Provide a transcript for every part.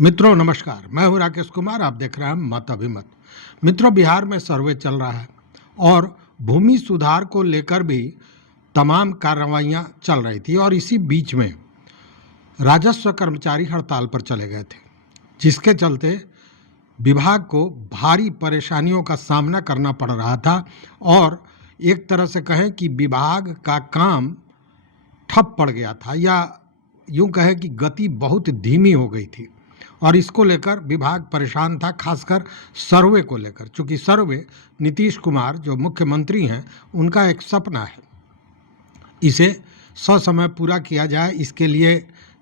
मित्रों नमस्कार, मैं हूं राकेश कुमार। आप देख रहे हैं मत अभिमत। मित्रों, बिहार में सर्वे चल रहा है और भूमि सुधार को लेकर भी तमाम कार्रवाइयां चल रही थी और इसी बीच में राजस्व कर्मचारी हड़ताल पर चले गए थे, जिसके चलते विभाग को भारी परेशानियों का सामना करना पड़ रहा था और एक तरह से कहें कि विभाग का काम ठप पड़ गया था या यूं कहें कि गति बहुत धीमी हो गई थी और इसको लेकर विभाग परेशान था, खासकर सर्वे को लेकर। चूंकि सर्वे नीतीश कुमार जो मुख्यमंत्री हैं उनका एक सपना है, इसे ससमय पूरा किया जाए, इसके लिए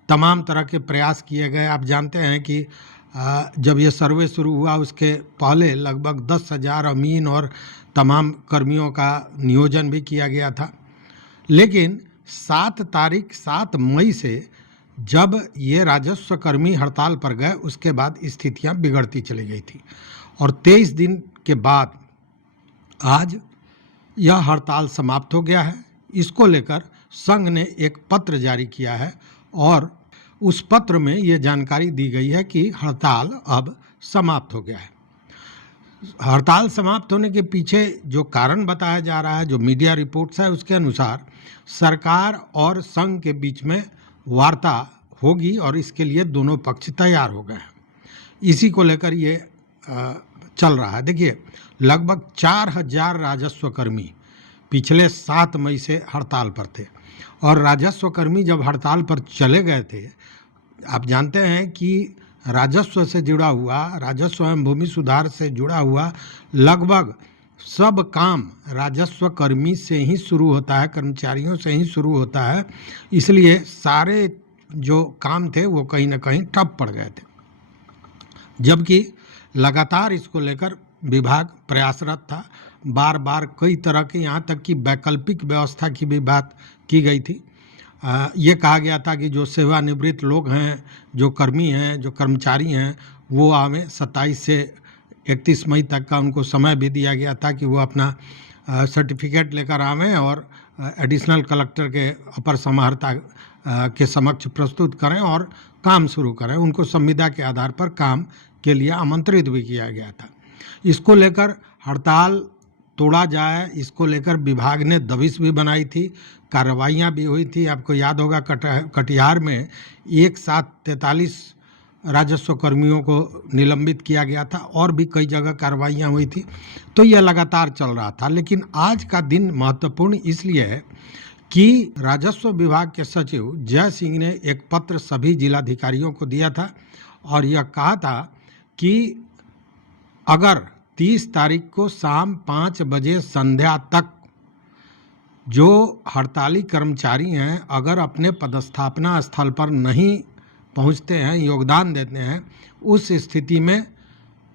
तमाम तरह के प्रयास किए गए। आप जानते हैं कि जब ये सर्वे शुरू हुआ उसके पहले लगभग 10,000 अमीन और तमाम कर्मियों का नियोजन भी किया गया था, लेकिन 7 मई से जब ये राजस्व कर्मी हड़ताल पर गए उसके बाद स्थितियां बिगड़ती चली गई थी और 23 दिन के बाद आज यह हड़ताल समाप्त हो गया है। इसको लेकर संघ ने एक पत्र जारी किया है और उस पत्र में ये जानकारी दी गई है कि हड़ताल अब समाप्त हो गया है। हड़ताल समाप्त होने के पीछे जो कारण बताया जा रहा है, जो मीडिया रिपोर्ट्स है, उसके अनुसार सरकार और संघ के बीच में वार्ता होगी और इसके लिए दोनों पक्ष तैयार हो गए हैं। इसी को लेकर ये चल रहा है। देखिए, लगभग 4,000 राजस्व कर्मी पिछले 7 मई से हड़ताल पर थे और राजस्व कर्मी जब हड़ताल पर चले गए थे, आप जानते हैं कि राजस्व से जुड़ा हुआ, राजस्व एवं भूमि सुधार से जुड़ा हुआ लगभग सब काम राजस्व कर्मी से ही शुरू होता है, कर्मचारियों से ही शुरू होता है। इसलिए सारे जो काम थे वो कहीं ना कहीं ठप पड़ गए थे, जबकि लगातार इसको लेकर विभाग प्रयासरत था। बार बार कई तरह की, यहाँ तक कि वैकल्पिक व्यवस्था की भी बात की गई थी। ये कहा गया था कि जो सेवानिवृत्त लोग हैं, जो कर्मी हैं, जो कर्मचारी हैं, वो आवें। 27 से 31 मई तक का उनको समय भी दिया गया था कि वो अपना सर्टिफिकेट लेकर आवें और एडिशनल कलेक्टर के अपर समाहर्ता के समक्ष प्रस्तुत करें और काम शुरू करें। उनको संविदा के आधार पर काम के लिए आमंत्रित भी किया गया था। इसको लेकर हड़ताल तोड़ा जाए, इसको लेकर विभाग ने दबिश भी बनाई थी, कार्रवाइयाँ भी हुई थी। आपको याद होगा कटिहार में एक साथ 43 राजस्व कर्मियों को निलंबित किया गया था और भी कई जगह कार्रवाइयाँ हुई थी। तो यह लगातार चल रहा था, लेकिन आज का दिन महत्वपूर्ण इसलिए है कि राजस्व विभाग के सचिव जय सिंह ने एक पत्र सभी जिलाधिकारियों को दिया था और यह कहा था कि अगर 30 तारीख को शाम 5 बजे संध्या तक जो हड़ताली कर्मचारी हैं अगर अपने पदस्थापना स्थल पर नहीं पहुंचते हैं, योगदान देते हैं, उस स्थिति में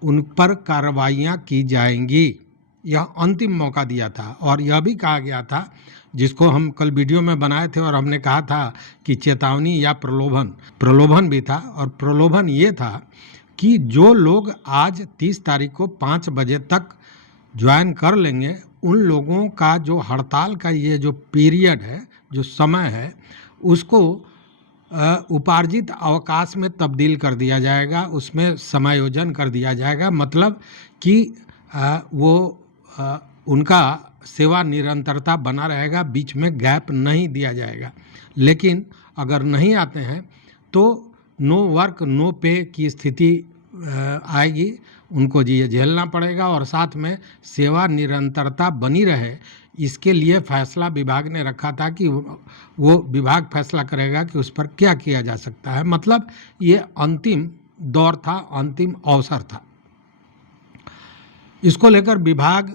उन पर कार्रवाइयाँ की जाएंगी। यह अंतिम मौका दिया था और यह भी कहा गया था, जिसको हम कल वीडियो में बनाए थे और हमने कहा था कि चेतावनी या प्रलोभन भी था। और प्रलोभन ये था कि जो लोग आज 30 तारीख को 5 बजे तक ज्वाइन कर लेंगे, उन लोगों का जो हड़ताल का ये जो पीरियड है, जो समय है, उसको उपार्जित अवकाश में तब्दील कर दिया जाएगा, उसमें समायोजन कर दिया जाएगा। मतलब कि उनका सेवा निरंतरता बना रहेगा, बीच में गैप नहीं दिया जाएगा। लेकिन अगर नहीं आते हैं तो नो वर्क नो पे की स्थिति आएगी, उनको ये झेलना पड़ेगा और साथ में सेवा निरंतरता बनी रहे, इसके लिए फैसला विभाग ने रखा था कि वो विभाग फैसला करेगा कि उस पर क्या किया जा सकता है। मतलब ये अंतिम दौर था, अंतिम अवसर था। इसको लेकर विभाग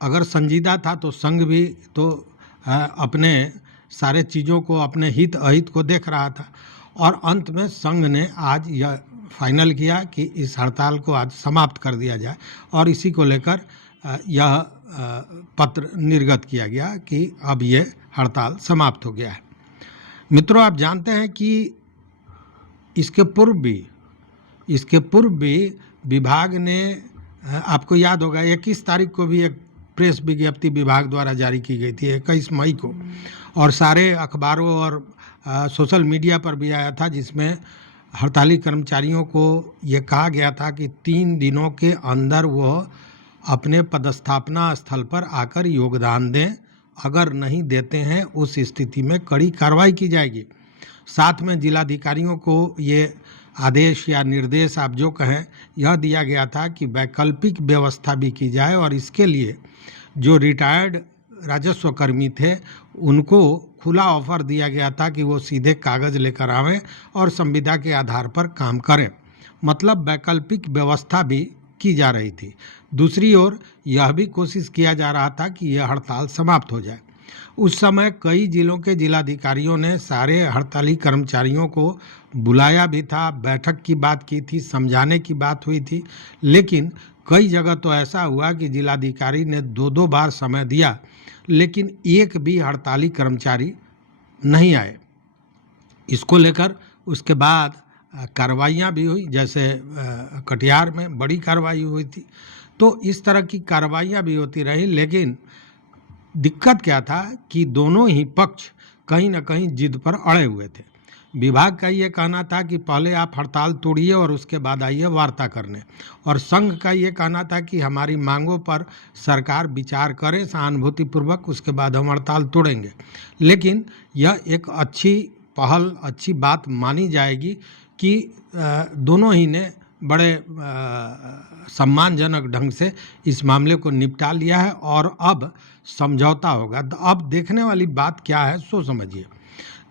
अगर संजीदा था तो संघ भी तो अपने सारे चीज़ों को, अपने हित अहित को देख रहा था और अंत में संघ ने आज यह फाइनल किया कि इस हड़ताल को आज समाप्त कर दिया जाए और इसी को लेकर यह पत्र निर्गत किया गया कि अब ये हड़ताल समाप्त हो गया है। मित्रों, आप जानते हैं कि इसके पूर्व भी विभाग ने, आपको याद होगा 21 तारीख को भी एक प्रेस विज्ञप्ति विभाग द्वारा जारी की गई थी 21 मई को, और सारे अखबारों और सोशल मीडिया पर भी आया था, जिसमें हड़ताली कर्मचारियों को ये कहा गया था कि 3 दिनों के अंदर वह अपने पदस्थापना स्थल पर आकर योगदान दें। अगर नहीं देते हैं उस स्थिति में कड़ी कार्रवाई की जाएगी। साथ में जिलाधिकारियों को ये आदेश या निर्देश, आप जो कहें, यह दिया गया था कि वैकल्पिक व्यवस्था भी की जाए और इसके लिए जो रिटायर्ड राजस्व कर्मी थे उनको खुला ऑफर दिया गया था कि वो सीधे कागज़ लेकर आवें और संविदा के आधार पर काम करें। मतलब वैकल्पिक व्यवस्था भी की जा रही थी। दूसरी ओर यह भी कोशिश किया जा रहा था कि यह हड़ताल समाप्त हो जाए। उस समय कई जिलों के जिलाधिकारियों ने सारे हड़ताली कर्मचारियों को बुलाया भी था, बैठक की बात की थी, समझाने की बात हुई थी, लेकिन कई जगह तो ऐसा हुआ कि जिलाधिकारी ने 2-2 बार समय दिया, लेकिन एक भी हड़ताली कर्मचारी नहीं आए। इसको लेकर उसके बाद कार्रवाइयाँ भी हुई, जैसे कटिहार में बड़ी कार्रवाई हुई थी। तो इस तरह की कार्रवाइयाँ भी होती रही, लेकिन दिक्कत क्या था कि दोनों ही पक्ष कहीं न कहीं जिद पर अड़े हुए थे। विभाग का ये कहना था कि पहले आप हड़ताल तोड़िए और उसके बाद आइए वार्ता करने, और संघ का ये कहना था कि हमारी मांगों पर सरकार विचार करे सहानुभूतिपूर्वक, उसके बाद हम हड़ताल तोड़ेंगे। लेकिन यह एक अच्छी पहल, अच्छी बात मानी जाएगी कि दोनों ही ने बड़े सम्मानजनक ढंग से इस मामले को निपटा लिया है और अब समझौता होगा। तो अब देखने वाली बात क्या है, सो समझिए।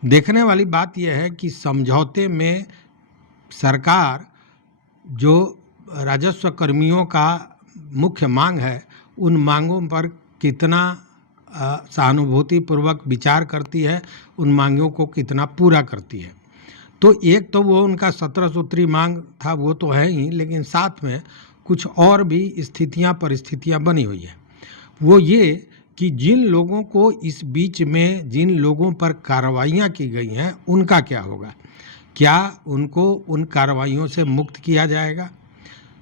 देखने वाली बात यह है कि समझौते में सरकार जो राजस्व कर्मियों का मुख्य मांग है, उन मांगों पर कितना सहानुभूतिपूर्वक विचार करती है, उन मांगों को कितना पूरा करती है। तो एक तो वो उनका 17 सूत्री मांग था, वो तो है ही, लेकिन साथ में कुछ और भी स्थितियां, परिस्थितियां बनी हुई है। वो ये कि जिन लोगों को इस बीच में, जिन लोगों पर कार्रवाइयाँ की गई हैं, उनका क्या होगा? क्या उनको उन कार्रवाइयों से मुक्त किया जाएगा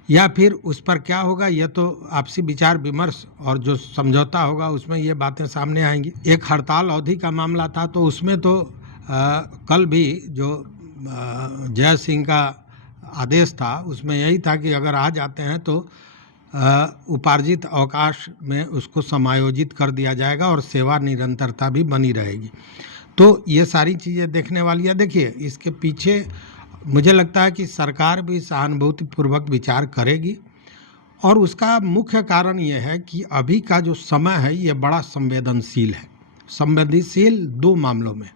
या फिर उस पर क्या होगा? यह तो आपसी विचार विमर्श और जो समझौता होगा उसमें ये बातें सामने आएंगी। एक हड़ताल अवधि का मामला था, तो उसमें तो कल भी जो जय सिंह का आदेश था उसमें यही था कि अगर आ जाते हैं तो उपार्जित अवकाश में उसको समायोजित कर दिया जाएगा और सेवा निरंतरता भी बनी रहेगी। तो ये सारी चीज़ें देखने वाली है। देखिए, इसके पीछे मुझे लगता है कि सरकार भी सहानुभूतिपूर्वक विचार करेगी, और उसका मुख्य कारण ये है कि अभी का जो समय है ये बड़ा संवेदनशील है। संवेदनशील 2 मामलों में।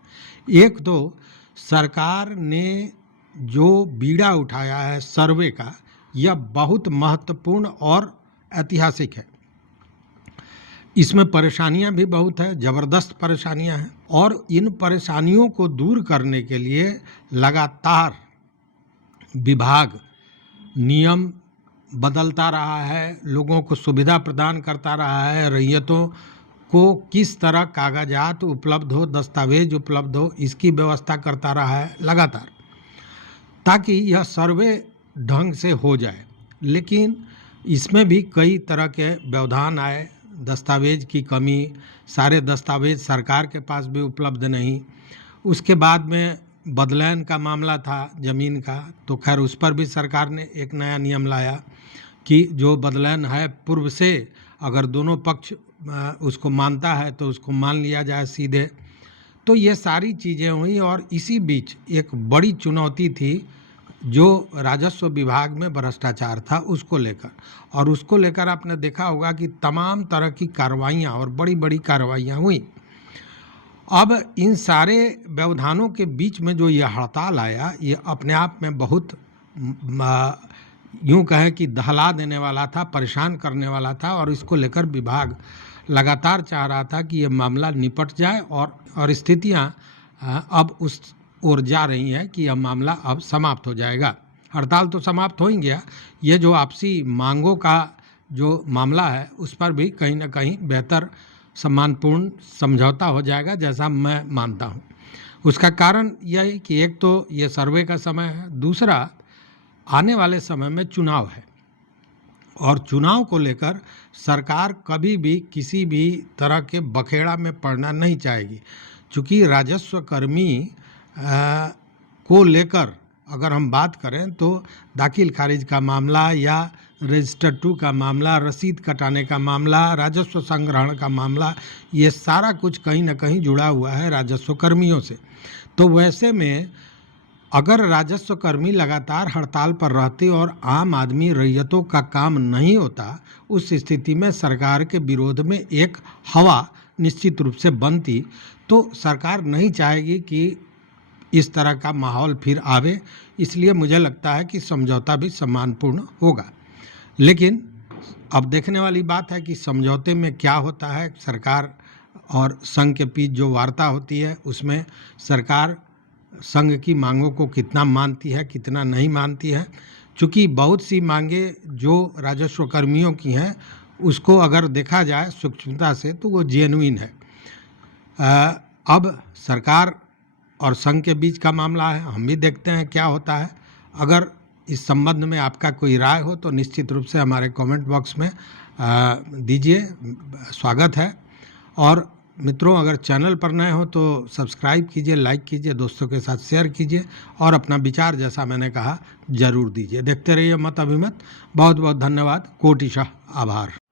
एक तो सरकार ने जो बीड़ा उठाया है सर्वे का, यह बहुत महत्वपूर्ण और ऐतिहासिक है। इसमें परेशानियां भी बहुत है, ज़बरदस्त परेशानियां हैं, और इन परेशानियों को दूर करने के लिए लगातार विभाग नियम बदलता रहा है, लोगों को सुविधा प्रदान करता रहा है, रैयतों को किस तरह कागजात उपलब्ध हो, दस्तावेज उपलब्ध हो, इसकी व्यवस्था करता रहा है लगातार, ताकि यह सर्वे ढंग से हो जाए। लेकिन इसमें भी कई तरह के व्यवधान आए, दस्तावेज की कमी, सारे दस्तावेज सरकार के पास भी उपलब्ध नहीं। उसके बाद में बदलैन का मामला था ज़मीन का, तो खैर उस पर भी सरकार ने एक नया नियम लाया कि जो बदलैन है पूर्व से, अगर दोनों पक्ष उसको मानता है तो उसको मान लिया जाए सीधे। तो ये सारी चीज़ें हुई, और इसी बीच एक बड़ी चुनौती थी जो राजस्व विभाग में भ्रष्टाचार था उसको लेकर, और उसको लेकर आपने देखा होगा कि तमाम तरह की कार्रवाइयाँ और बड़ी बड़ी कार्रवाइयाँ हुई। अब इन सारे व्यवधानों के बीच में जो ये हड़ताल आया, ये अपने आप में बहुत यूँ कहें कि दहला देने वाला था, परेशान करने वाला था, और इसको लेकर विभाग लगातार चाह रहा था कि ये मामला निपट जाए, और स्थितियाँ अब उस ओर जा रही हैं कि यह मामला अब समाप्त हो जाएगा। हड़ताल तो समाप्त हो ही गया, ये जो आपसी मांगों का जो मामला है उस पर भी कहीं ना कहीं बेहतर सम्मानपूर्ण समझौता हो जाएगा, जैसा मैं मानता हूँ। उसका कारण यह है कि एक तो ये सर्वे का समय है, दूसरा आने वाले समय में चुनाव है, और चुनाव को लेकर सरकार कभी भी किसी भी तरह के बखेड़ा में पड़ना नहीं चाहेगी, क्योंकि राजस्व कर्मी को लेकर अगर हम बात करें तो दाखिल खारिज का मामला या रजिस्टर 2 का मामला, रसीद कटाने का मामला, राजस्व संग्रहण का मामला, ये सारा कुछ कहीं ना कहीं जुड़ा हुआ है राजस्व कर्मियों से। तो वैसे में अगर राजस्व कर्मी लगातार हड़ताल पर रहते और आम आदमी रैयतों का काम नहीं होता, उस स्थिति में सरकार के विरोध में एक हवा निश्चित रूप से बनती। तो सरकार नहीं चाहेगी कि इस तरह का माहौल फिर आवे, इसलिए मुझे लगता है कि समझौता भी सम्मानपूर्ण होगा। लेकिन अब देखने वाली बात है कि समझौते में क्या होता है। सरकार और संघ के बीच जो वार्ता होती है उसमें सरकार संघ की मांगों को कितना मानती है, कितना नहीं मानती है। चूँकि बहुत सी मांगे जो राजस्व कर्मियों की हैं, उसको अगर देखा जाए सूक्ष्मता से तो वो जेन्युइन है। अब सरकार और संघ के बीच का मामला है, हम भी देखते हैं क्या होता है। अगर इस संबंध में आपका कोई राय हो तो निश्चित रूप से हमारे कमेंट बॉक्स में दीजिए, स्वागत है। और मित्रों, अगर चैनल पर नए हो तो सब्सक्राइब कीजिए, लाइक कीजिए, दोस्तों के साथ शेयर कीजिए और अपना विचार जैसा मैंने कहा ज़रूर दीजिए। देखते रहिए मत अभिमत। बहुत बहुत धन्यवाद, कोटिशः आभार।